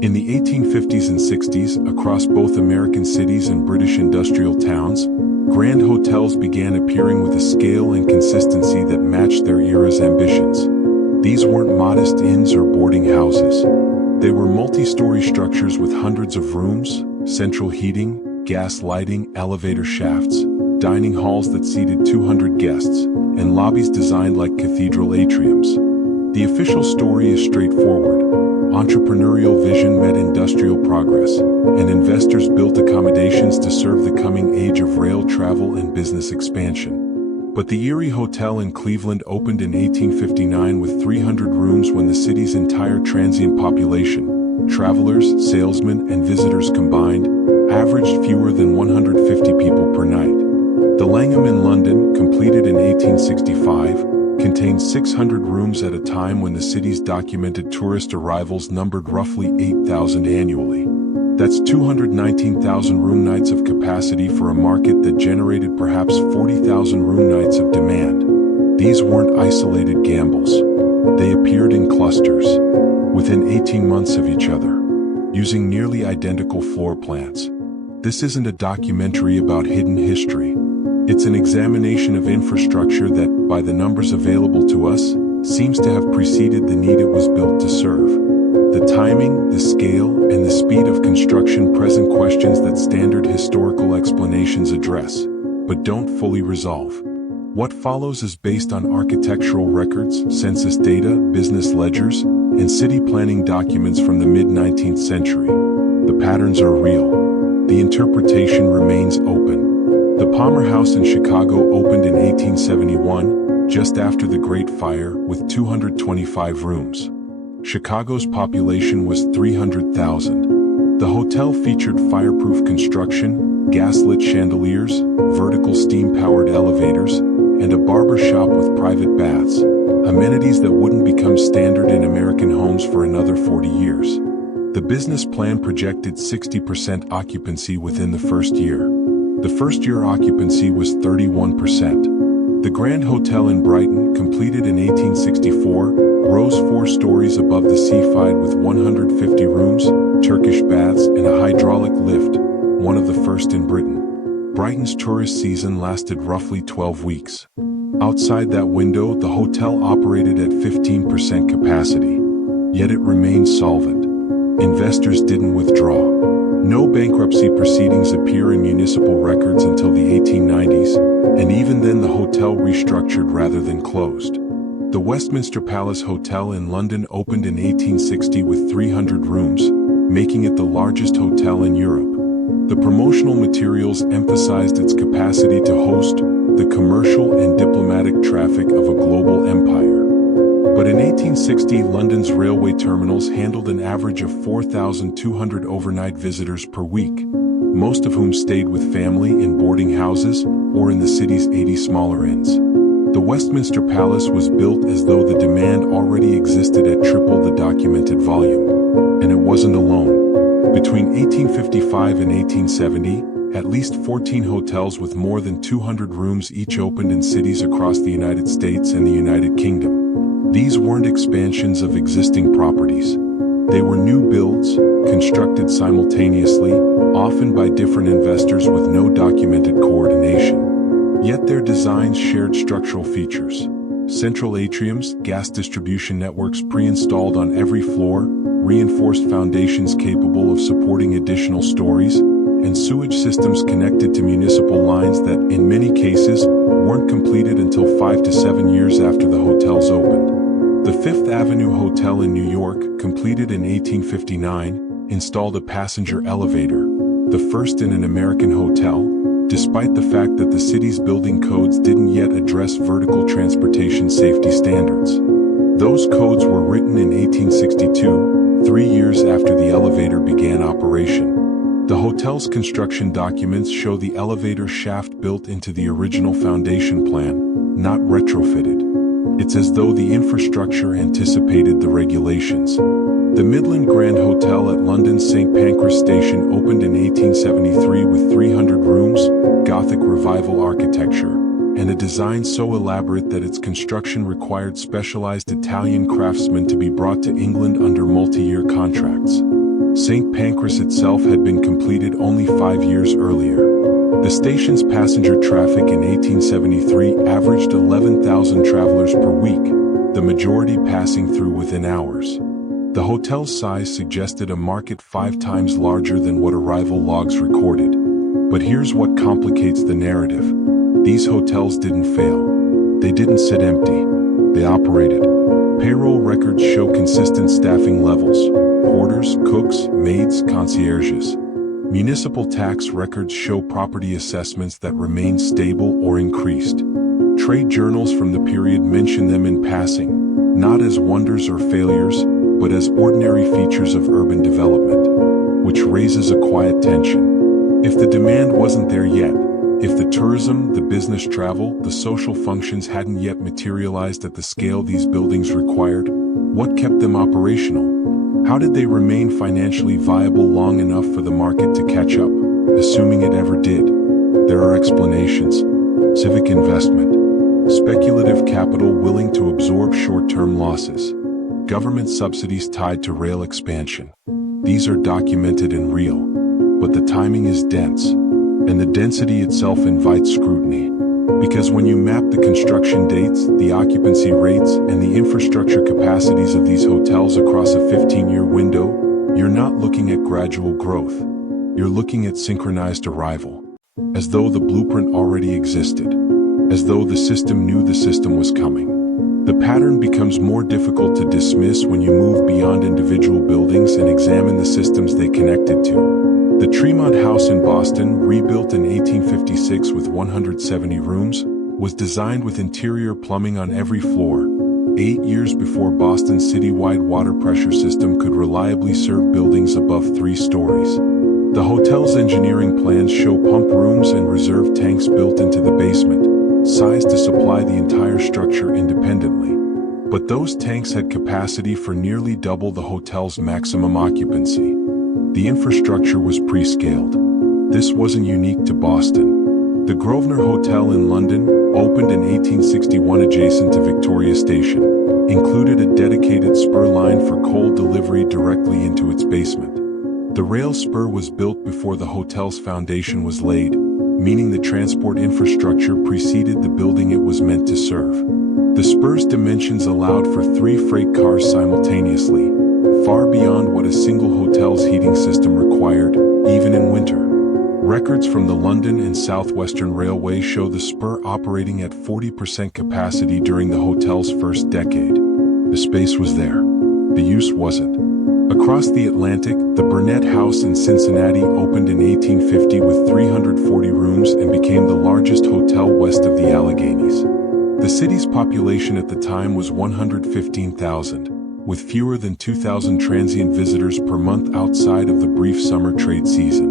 In the 1850s and 60s, across both American cities and British industrial towns, grand hotels began appearing with a scale and consistency that matched their era's ambitions. These weren't modest inns or boarding houses. They were multi-story structures with hundreds of rooms, central heating, gas lighting, elevator shafts, dining halls that seated 200 guests, and lobbies designed like cathedral atriums. The official story is straightforward. Entrepreneurial vision met industrial progress, and investors built accommodations to serve the coming age of rail travel and business expansion. But the Erie Hotel in Cleveland opened in 1859 with 300 rooms when the city's entire transient population, travelers, salesmen, and visitors combined, averaged fewer than 150 people per night. The Langham in London, completed in 1865, contained 600 rooms at a time when the city's documented tourist arrivals numbered roughly 8,000 annually. That's 219,000 room nights of capacity for a market that generated perhaps 40,000 room nights of demand. These weren't isolated gambles. They appeared in clusters, within 18 months of each other, using nearly identical floor plans. This isn't a documentary about hidden history. It's an examination of infrastructure that, by the numbers available to us, seems to have preceded the need it was built to serve. The timing, the scale, and the speed of construction present questions that standard historical explanations address, but don't fully resolve. What follows is based on architectural records, census data, business ledgers, and city planning documents from the mid-19th century. The patterns are real. The interpretation remains open. The Palmer House in Chicago opened in 1871, just after the Great Fire, with 225 rooms. Chicago's population was 300,000. The hotel featured fireproof construction, gas-lit chandeliers, vertical steam-powered elevators, and a barber shop with private baths, amenities that wouldn't become standard in American homes for another 40 years. The business plan projected 60% occupancy within the first year. The first-year occupancy was 31%. The Grand Hotel in Brighton, completed in 1864, rose 4 stories above the seaside with 150 rooms, Turkish baths, and a hydraulic lift, one of the first in Britain. Brighton's tourist season lasted roughly 12 weeks. Outside that window, the hotel operated at 15% capacity. Yet it remained solvent. Investors didn't withdraw. No bankruptcy proceedings appear in municipal records until the 1890s, and even then the hotel restructured rather than closed. The Westminster Palace Hotel in London opened in 1860 with 300 rooms, making it the largest hotel in Europe. The promotional materials emphasized its capacity to host the commercial and diplomatic traffic of a global empire. But in 1860, London's railway terminals handled an average of 4,200 overnight visitors per week, most of whom stayed with family in boarding houses or in the city's 80 smaller inns. The Westminster Palace was built as though the demand already existed at triple the documented volume. And it wasn't alone. Between 1855 and 1870, at least 14 hotels with more than 200 rooms each opened in cities across the United States and the United Kingdom. These weren't expansions of existing properties. They were new builds, constructed simultaneously, often by different investors with no documented coordination. Yet their designs shared structural features. Central atriums, gas distribution networks pre-installed on every floor, reinforced foundations capable of supporting additional stories, and sewage systems connected to municipal lines that, in many cases, weren't completed until 5 to 7 years after the hotels opened. The Fifth Avenue Hotel in New York, completed in 1859, installed a passenger elevator, the first in an American hotel, despite the fact that the city's building codes didn't yet address vertical transportation safety standards. Those codes were written in 1862, 3 years after the elevator began operation. The hotel's construction documents show the elevator shaft built into the original foundation plan, not retrofitted. It's as though the infrastructure anticipated the regulations. The Midland Grand Hotel at London's St. Pancras Station opened in 1873 with 300 rooms, Gothic Revival architecture, and a design so elaborate that its construction required specialized Italian craftsmen to be brought to England under multi-year contracts. St. Pancras itself had been completed only 5 years earlier. The station's passenger traffic in 1873 averaged 11,000 travelers per week, the majority passing through within hours. The hotel's size suggested a market 5 times larger than what arrival logs recorded. But here's what complicates the narrative. These hotels didn't fail. They didn't sit empty. They operated. Payroll records show consistent staffing levels: porters, cooks, maids, concierges. Municipal tax records show property assessments that remained stable or increased. Trade journals from the period mention them in passing, not as wonders or failures, but as ordinary features of urban development, which raises a quiet tension. If the demand wasn't there yet, if the tourism, the business travel, the social functions hadn't yet materialized at the scale these buildings required, what kept them operational? How did they remain financially viable long enough for the market to catch up, assuming it ever did? There are explanations: civic investment, speculative capital willing to absorb short-term losses, government subsidies tied to rail expansion. These are documented and real, but the timing is dense, and the density itself invites scrutiny. Because when you map the construction dates, the occupancy rates, and the infrastructure capacities of these hotels across a 15-year window, you're not looking at gradual growth. You're looking at synchronized arrival, as though the blueprint already existed, as though the system knew the system was coming. The pattern becomes more difficult to dismiss when you move beyond individual buildings and examine the systems they connected to. The Tremont House in Boston, rebuilt in 1856 with 170 rooms, was designed with interior plumbing on every floor, 8 years before Boston's citywide water pressure system could reliably serve buildings above 3 stories. The hotel's engineering plans show pump rooms and reserve tanks built into the basement, sized to supply the entire structure independently. But those tanks had capacity for nearly double the hotel's maximum occupancy. The infrastructure was pre-scaled. This wasn't unique to Boston. The Grosvenor Hotel in London, opened in 1861 adjacent to Victoria Station, included a dedicated spur line for coal delivery directly into its basement. The rail spur was built before the hotel's foundation was laid, meaning the transport infrastructure preceded the building it was meant to serve. The spur's dimensions allowed for 3 freight cars simultaneously, far beyond what a single hotel's heating system required, even in winter. Records from the London and South Western Railway show the spur operating at 40% capacity during the hotel's first decade. The space was there. The use wasn't. Across the Atlantic, the Burnett House in Cincinnati opened in 1850 with 340 rooms and became the largest hotel west of the Alleghenies. The city's population at the time was 115,000, with fewer than 2,000 transient visitors per month outside of the brief summer trade season.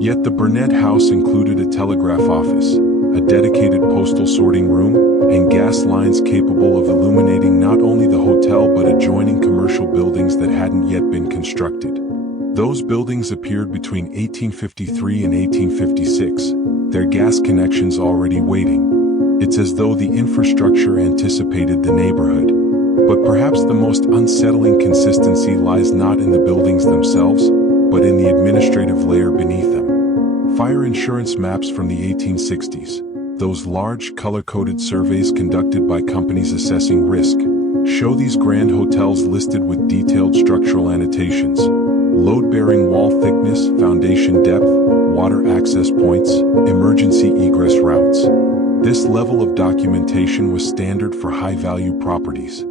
Yet the Burnett House included a telegraph office, a dedicated postal sorting room, and gas lines capable of illuminating not only the hotel but adjoining commercial buildings that hadn't yet been constructed. Those buildings appeared between 1853 and 1856, their gas connections already waiting. It's as though the infrastructure anticipated the neighborhood. But perhaps the most unsettling consistency lies not in the buildings themselves, but in the administrative layer beneath them. Fire insurance maps from the 1860s, those large color-coded surveys conducted by companies assessing risk, show these grand hotels listed with detailed structural annotations: load-bearing wall thickness, foundation depth, water access points, emergency egress routes. This level of documentation was standard for high-value properties.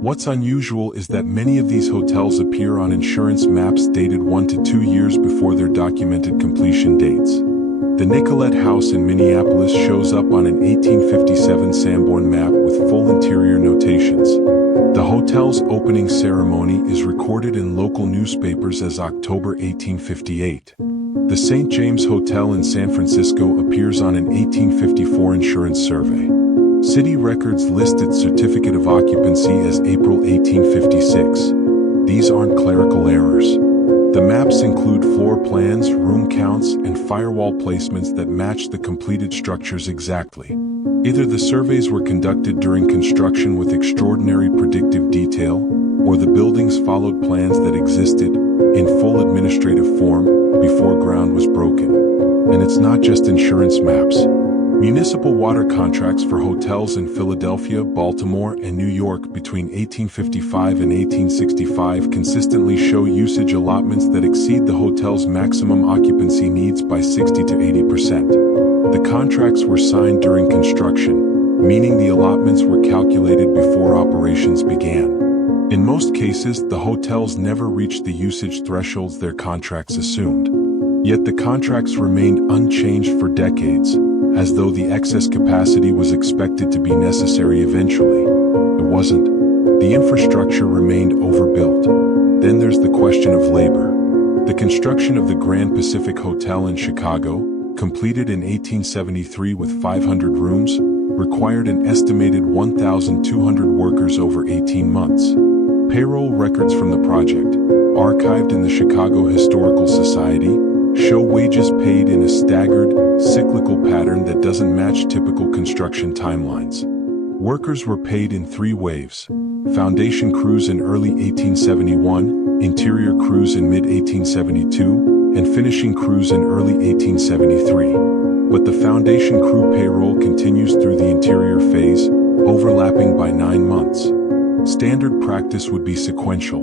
What's unusual is that many of these hotels appear on insurance maps dated 1 to 2 years before their documented completion dates. The Nicollet House in Minneapolis shows up on an 1857 Sanborn map with full interior notations. The hotel's opening ceremony is recorded in local newspapers as October 1858. The St. James Hotel in San Francisco appears on an 1854 insurance survey. City records list its certificate of occupancy as April 1856. These aren't clerical errors. The maps include floor plans, room counts, and firewall placements that match the completed structures exactly. Either the surveys were conducted during construction with extraordinary predictive detail, or the buildings followed plans that existed, in full administrative form, before ground was broken. And it's not just insurance maps. Municipal water contracts for hotels in Philadelphia, Baltimore, and New York between 1855 and 1865 consistently show usage allotments that exceed the hotel's maximum occupancy needs by 60 to 80%. The contracts were signed during construction, meaning the allotments were calculated before operations began. In most cases, the hotels never reached the usage thresholds their contracts assumed. Yet the contracts remained unchanged for decades, as though the excess capacity was expected to be necessary eventually. It wasn't. The infrastructure remained overbuilt. Then there's the question of labor. The construction of the Grand Pacific Hotel in Chicago, completed in 1873 with 500 rooms, required an estimated 1,200 workers over 18 months. Payroll records from the project, archived in the Chicago Historical Society, show wages paid in a staggered, cyclical pattern that doesn't match typical construction timelines. Workers were paid in 3 waves: foundation crews in early 1871, interior crews in mid-1872, and finishing crews in early 1873. But the foundation crew payroll continues through the interior phase, overlapping by 9 months. Standard practice would be sequential: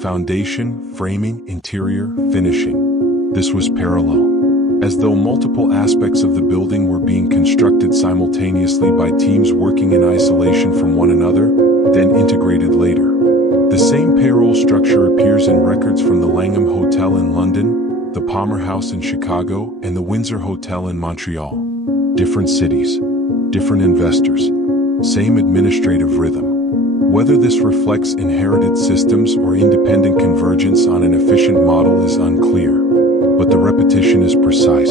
foundation, framing, interior, finishing. This was parallel, as though multiple aspects of the building were being constructed simultaneously by teams working in isolation from one another, then integrated later. The same payroll structure appears in records from the Langham Hotel in London, the Palmer House in Chicago, and the Windsor Hotel in Montreal. Different cities, different investors, same administrative rhythm. Whether this reflects inherited systems or independent convergence on an efficient model is unclear. But the repetition is precise,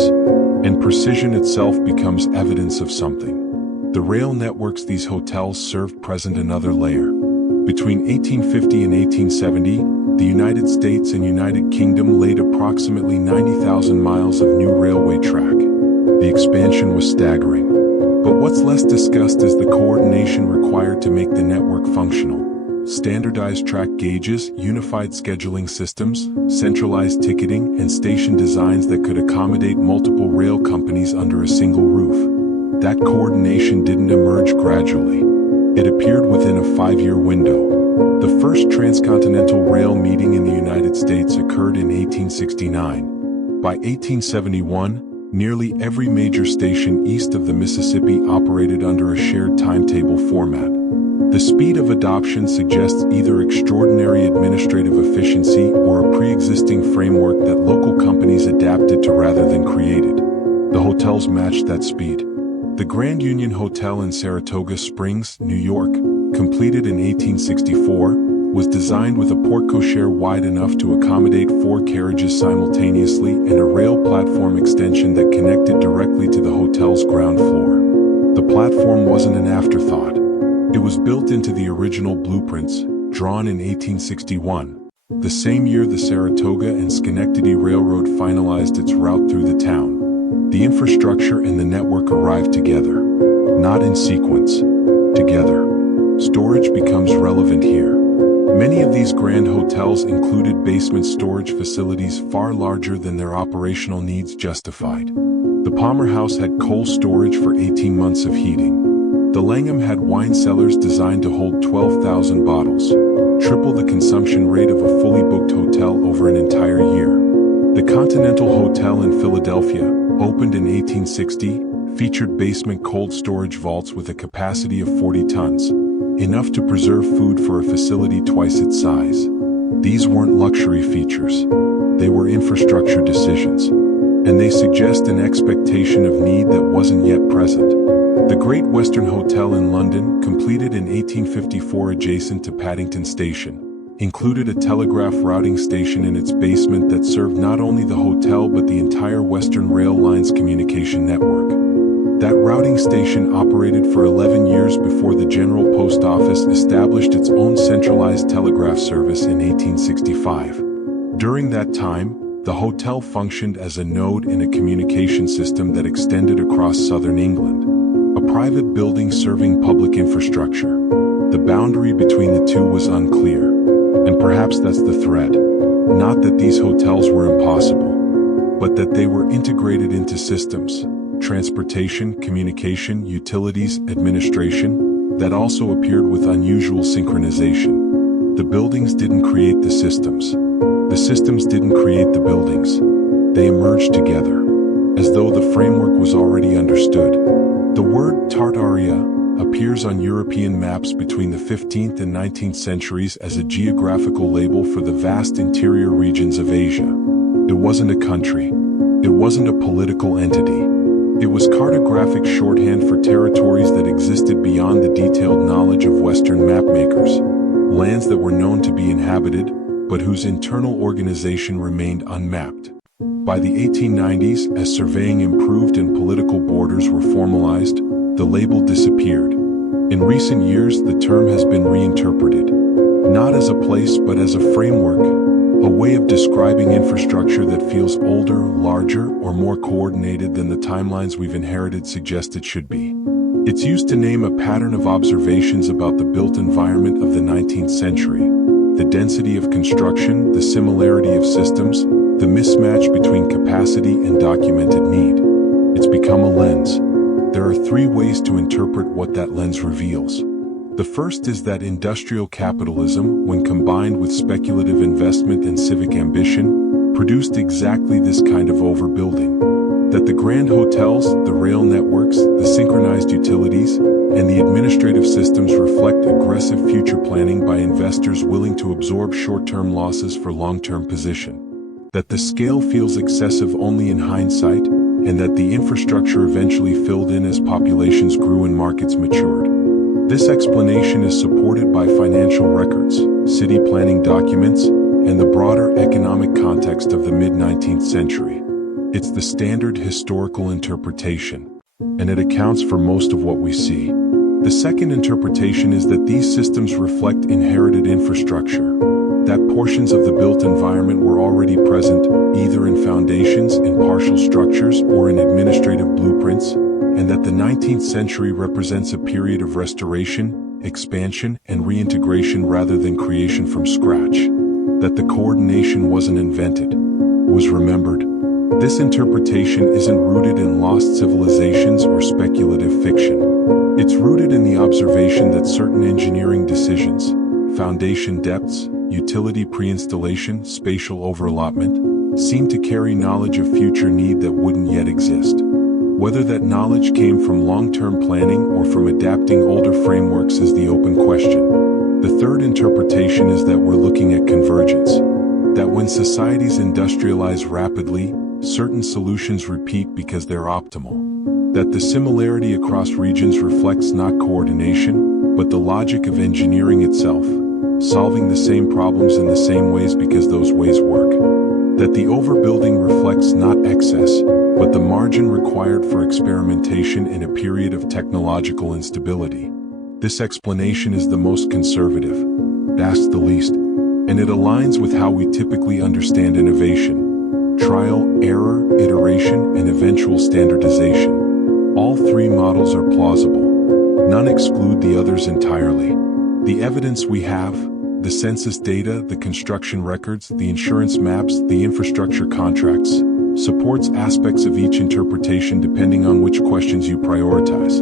and precision itself becomes evidence of something. The rail networks these hotels served present another layer. Between 1850 and 1870, the United States and United Kingdom laid approximately 90,000 miles of new railway track. The expansion was staggering. But what's less discussed is the coordination required to make the network functional. Standardized track gauges, unified scheduling systems, centralized ticketing, and station designs that could accommodate multiple rail companies under a single roof. That coordination didn't emerge gradually. It appeared within a 5-year window. The first transcontinental rail meeting in the United States occurred in 1869. By 1871, nearly every major station east of the Mississippi operated under a shared timetable format. The speed of adoption suggests either extraordinary administrative efficiency or a pre-existing framework that local companies adapted to rather than created. The hotels matched that speed. The Grand Union Hotel in Saratoga Springs, New York, completed in 1864, was designed with a porte-cochere wide enough to accommodate 4 carriages simultaneously and a rail platform extension that connected directly to the hotel's ground floor. The platform wasn't an afterthought. It was built into the original blueprints, drawn in 1861, the same year the Saratoga and Schenectady Railroad finalized its route through the town. The infrastructure and the network arrived together, not in sequence, together. Storage becomes relevant here. Many of these grand hotels included basement storage facilities far larger than their operational needs justified. The Palmer House had coal storage for 18 months of heating. The Langham had wine cellars designed to hold 12,000 bottles, triple the consumption rate of a fully booked hotel over an entire year. The Continental Hotel in Philadelphia, opened in 1860, featured basement cold storage vaults with a capacity of 40 tons, enough to preserve food for a facility twice its size. These weren't luxury features. They were infrastructure decisions, and they suggest an expectation of need that wasn't yet present. The Great Western Hotel in London, completed in 1854 adjacent to Paddington Station, included a telegraph routing station in its basement that served not only the hotel but the entire Western Rail Line's communication network. That routing station operated for 11 years before the General Post Office established its own centralized telegraph service in 1865. During that time, the hotel functioned as a node in a communication system that extended across southern England. A private building serving public infrastructure. The boundary between the two was unclear, and perhaps that's the thread. Not that these hotels were impossible, but that they were integrated into systems, transportation, communication, utilities, administration, that also appeared with unusual synchronization. The buildings didn't create the systems. The systems didn't create the buildings. They emerged together, as though the framework was already understood. The word Tartaria appears on European maps between the 15th and 19th centuries as a geographical label for the vast interior regions of Asia. It wasn't a country. It wasn't a political entity. It was cartographic shorthand for territories that existed beyond the detailed knowledge of Western mapmakers, lands that were known to be inhabited, but whose internal organization remained unmapped. By the 1890s, as surveying improved and political borders were formalized, the label disappeared. In recent years, the term has been reinterpreted, not as a place but as a framework, a way of describing infrastructure that feels older, larger, or more coordinated than the timelines we've inherited suggest it should be. It's used to name a pattern of observations about the built environment of the 19th century, the density of construction, the similarity of systems, the mismatch between capacity and documented need. It's become a lens. There are three ways to interpret what that lens reveals. The first is that industrial capitalism, when combined with speculative investment and civic ambition, produced exactly this kind of overbuilding. That the grand hotels, the rail networks, the synchronized utilities, and the administrative systems reflect aggressive future planning by investors willing to absorb short-term losses for long-term position. That the scale feels excessive only in hindsight, and that the infrastructure eventually filled in as populations grew and markets matured. This explanation is supported by financial records, city planning documents, and the broader economic context of the mid-19th century. It's the standard historical interpretation, and it accounts for most of what we see. The second interpretation is that these systems reflect inherited infrastructure, that portions of the built environment were already present, either in foundations, in partial structures, or in administrative blueprints, and that the 19th century represents a period of restoration, expansion, and reintegration rather than creation from scratch. That the coordination wasn't invented, was remembered. This interpretation isn't rooted in lost civilizations or speculative fiction. It's rooted in the observation that certain engineering decisions, foundation depths, utility pre-installation, spatial overallotment, seem to carry knowledge of future need that wouldn't yet exist. Whether that knowledge came from long-term planning or from adapting older frameworks is the open question. The third interpretation is that we're looking at convergence. That when societies industrialize rapidly, certain solutions repeat because they're optimal. That the similarity across regions reflects not coordination, but the logic of engineering itself, solving the same problems in the same ways because those ways work. That the overbuilding reflects not excess, but the margin required for experimentation in a period of technological instability. This explanation is the most conservative, ask the least, and it aligns with how we typically understand innovation: trial, error, iteration, and eventual standardization. All three models are plausible. None exclude the others entirely. The evidence we have, the census data, the construction records, the insurance maps, the infrastructure contracts, supports aspects of each interpretation depending on which questions you prioritize.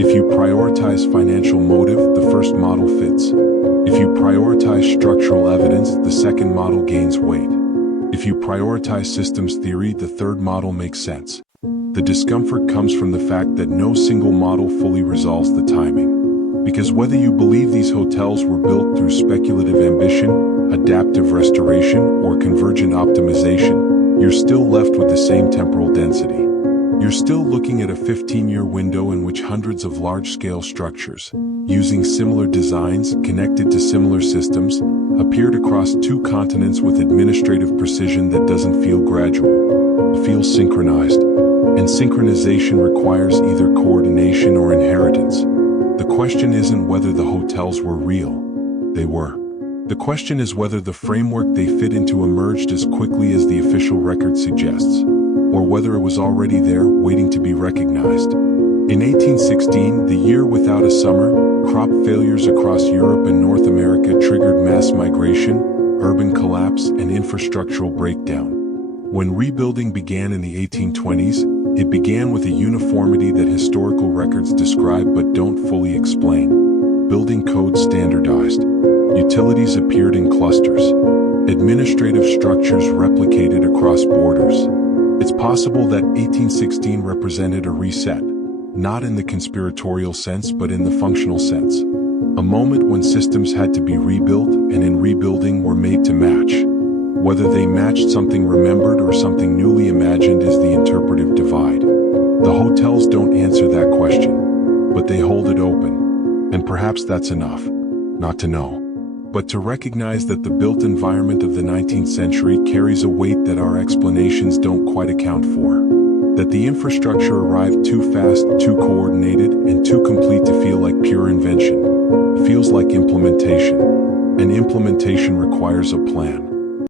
If you prioritize financial motive, the first model fits. If you prioritize structural evidence, the second model gains weight. If you prioritize systems theory, the third model makes sense. The discomfort comes from the fact that no single model fully resolves the timing. Because whether you believe these hotels were built through speculative ambition, adaptive restoration, or convergent optimization, you're still left with the same temporal density. You're still looking at a 15-year window in which hundreds of large-scale structures, using similar designs, connected to similar systems, appeared across two continents with administrative precision that doesn't feel gradual. It feels synchronized. And synchronization requires either coordination or inheritance. The question isn't whether the hotels were real. They were. The question is whether the framework they fit into emerged as quickly as the official record suggests, or whether it was already there, waiting to be recognized. In 1816, the year without a summer, crop failures across Europe and North America triggered mass migration, urban collapse, and infrastructural breakdown. When rebuilding began in the 1820s, it began with a uniformity that historical records describe but don't fully explain. Building codes standardized. Utilities appeared in clusters. Administrative structures replicated across borders. It's possible that 1816 represented a reset, not in the conspiratorial sense but in the functional sense. A moment when systems had to be rebuilt and in rebuilding were made to match. Whether they matched something remembered or something newly imagined is the interpretive divide. The hotels don't answer that question, but they hold it open. And perhaps that's enough, not to know, but to recognize that the built environment of the 19th century carries a weight that our explanations don't quite account for. That the infrastructure arrived too fast, too coordinated, and too complete to feel like pure invention. Feels like implementation. And implementation requires a plan.